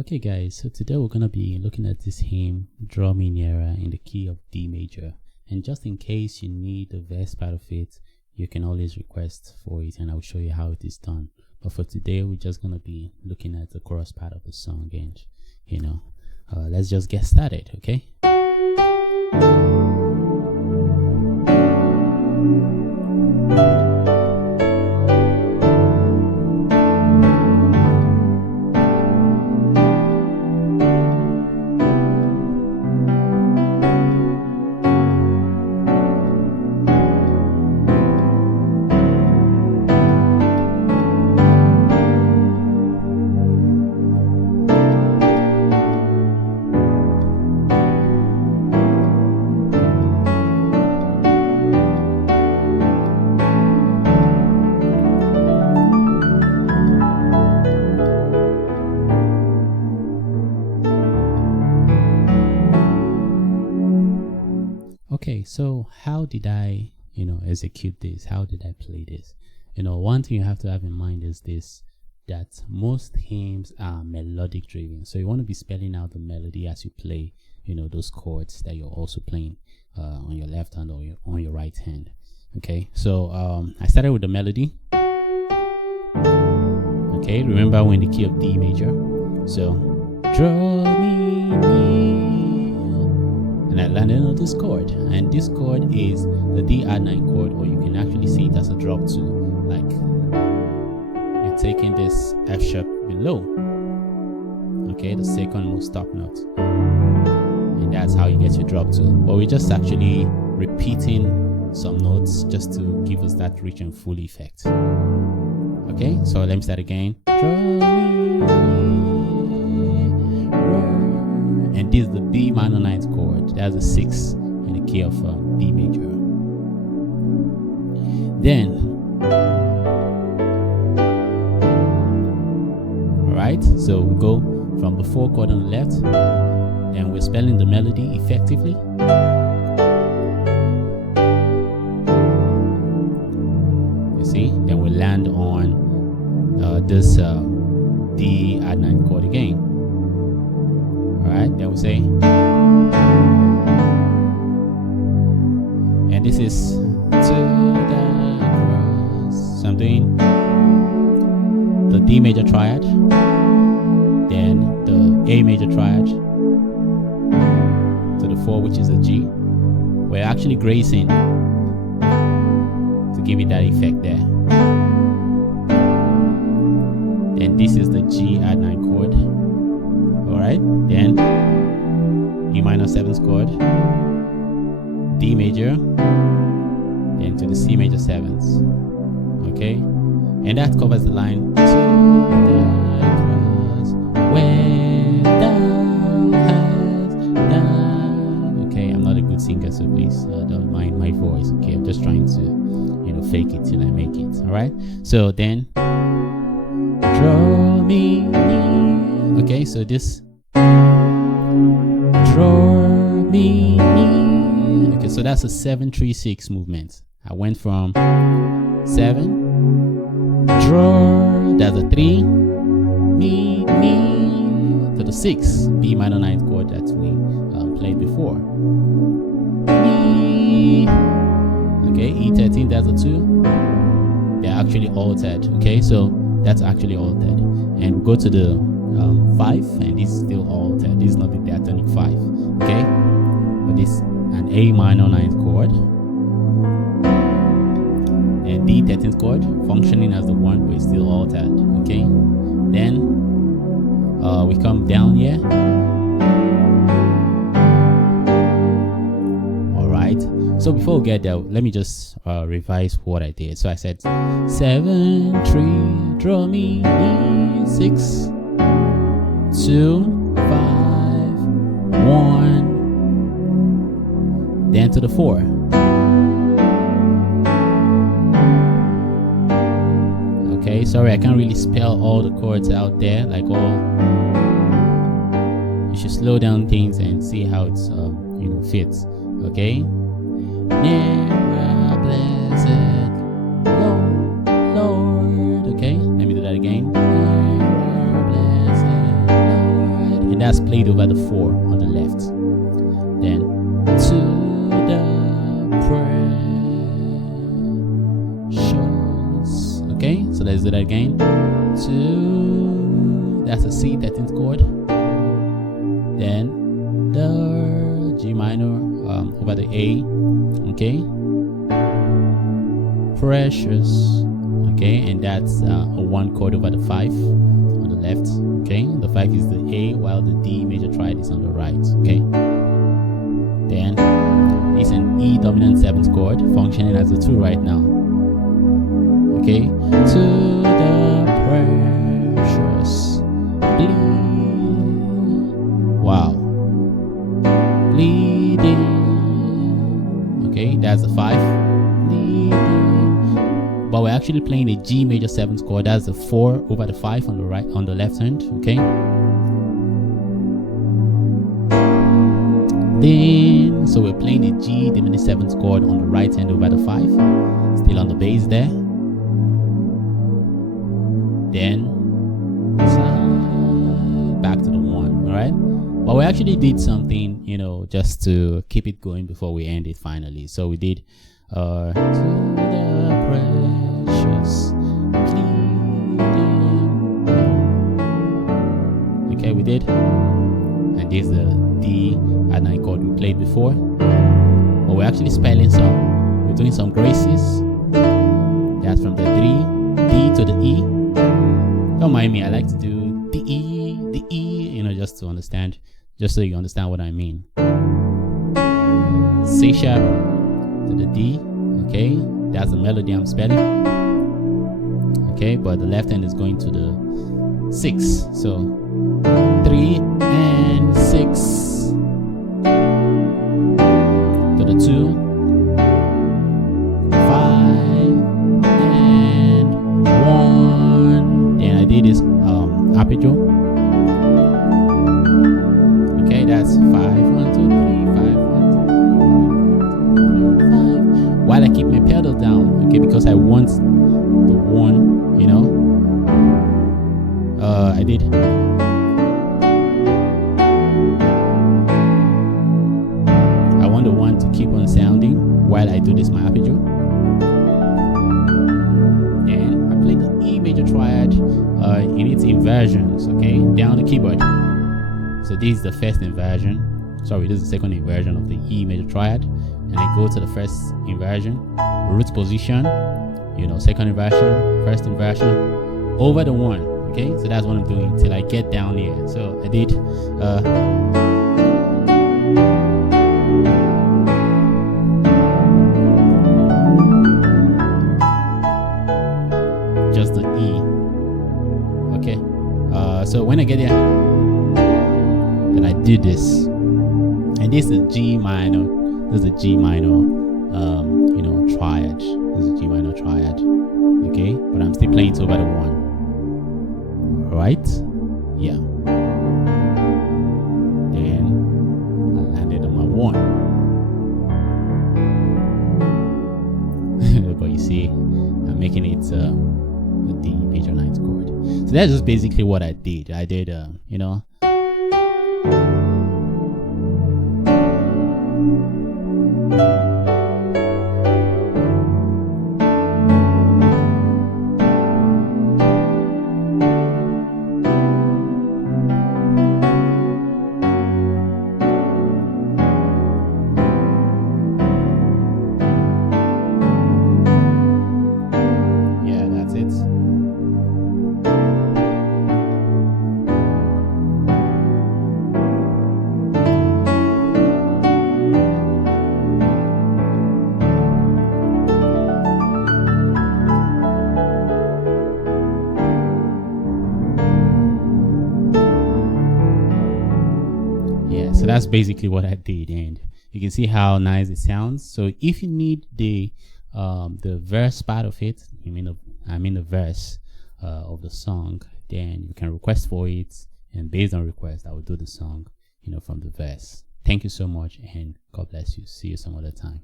Okay guys, so today we're going to be looking at this hymn, Draw Me Nearer, in the key of D major. And just in case you need the verse part of it, you can always request for it and I'll show you how it is done. But for today, we're just going to be looking at the chorus part of the song and, let's just get started, okay? Okay, so how did I, execute this? How did I play this? One thing you have to have in mind is this, that most hymns are melodic driven. So you want to be spelling out the melody as you play, those chords that you're also playing on your left hand or on your right hand. Okay, so I started with the melody. Okay, remember we're in the key of D major. So, draw me near. And I landed on this chord, and this chord is the D add 9 chord, or you can actually see it as a drop 2, like you're taking this F sharp below, okay, the second most top note, and that's how you get your drop 2. But we're just actually repeating some notes just to give us that rich and full effect. Okay, so let me start again. Draw me, and this is the B minor 9th chord. That's a 6 in the key of D major. Then, alright, so we go from the 4 chord on the left, then we're spelling the melody effectively. You see, then we land on this D add 9 chord again. Alright, then we say, and this is to the cross. So I'm doing the D major triad, then the A major triad to the 4, which is a G. We're actually grazing to give it that effect there. And this is the G add 9 chord. Alright, then E minor 7th chord, D major, then to the C major 7th. Okay, and that covers the line to the cross where thou hast died. Okay, I'm not a good singer, so please don't mind my voice. Okay, I'm just trying to fake it till I make it. Alright, so then draw me near. Okay, so this draw me near. Okay, so that's a 7-3-6 movement. I went from 7, draw, that's a 3, me, to the 6, B minor 9th chord that we played before. Me. Okay, E13, that's a 2. They're actually altered. Okay, so that's actually altered. And we go to the 5, and this is still altered. This is not the diatonic 5, okay, but this is an A minor 9th chord and D 13th chord functioning as the 1, but it's still altered. Okay, then we come down here. Alright, so before we get there, let me just revise what I did. So I said 7, 3, draw me near, 6, 2, 5, 1, then to the 4. Okay, sorry, I can't really spell all the chords out there, like all. You should slow down things and see how it's fits. Okay, nearer, blessed Lord. Okay, let me do that again. Nearer, blessed Lord. and that's played over the 4 on the left. Then to the precious. Okay, so let's do that again. That's a C, 13th chord. Then the G minor over the A. Okay, precious. Okay, and that's a 1 chord over the 5 on the left. Okay, the 5 is the A while the D major triad is on the right. Okay, then it's an E dominant 7th chord functioning as a 2 right now. Okay, to the precious bleed. Wow, bleeding. Okay, that's the 5. Bleeding. But we're actually playing a G major 7th chord. That's the 4 over the 5 on the right, on the left hand. Okay. Then, so we're playing a G diminished 7th chord on the right hand over the 5, still on the bass there. Then back to the 1. All right. But we actually did something, you know, just to keep it going before we end it finally. So we did to the precious bleeding. Okay, we did. And this is the D add 9 chord we played before. But we're actually spelling some. We're doing some graces. That's from the 3 D to the E. Don't mind me, I like to do the E, you know, just to understand, just so you understand what I mean. C sharp to the D, okay, that's the melody I'm spelling. Okay, but the left hand is going to the 6, so 3 and 6 to the 2, 5 and 1. Then I did this arpeggio. Okay, that's 5 1 2 3 5 1 2 3 5. While I keep my pedal down, okay, because I want the 1, you know. I did. I want the 1 to keep on sounding while I do this my arpeggio. And I play the E major triad in its inversions, okay, down the keyboard. So this is the first inversion. Sorry, this is the second inversion of the E major triad. And I go to the first inversion, root position, you know, second inversion, first inversion, over the 1. Okay, so that's what I'm doing till I get down here. So I did just the E. Okay, so when I get there, then I do this, and this is G minor. This is a G minor, you know, triad. This is a G minor triad. Okay, but I'm still playing it over the 1. Right? Yeah. Then I landed on my 1. But you see, I'm making it the D major 9th chord. So that's just basically what I did. I did, you know. So that's basically what I did, and you can see how nice it sounds. So if you need the verse part of it, I mean the verse of the song, then you can request for it, and based on request, I will do the song, you know, from the verse. Thank you so much, and God bless you. See you some other time.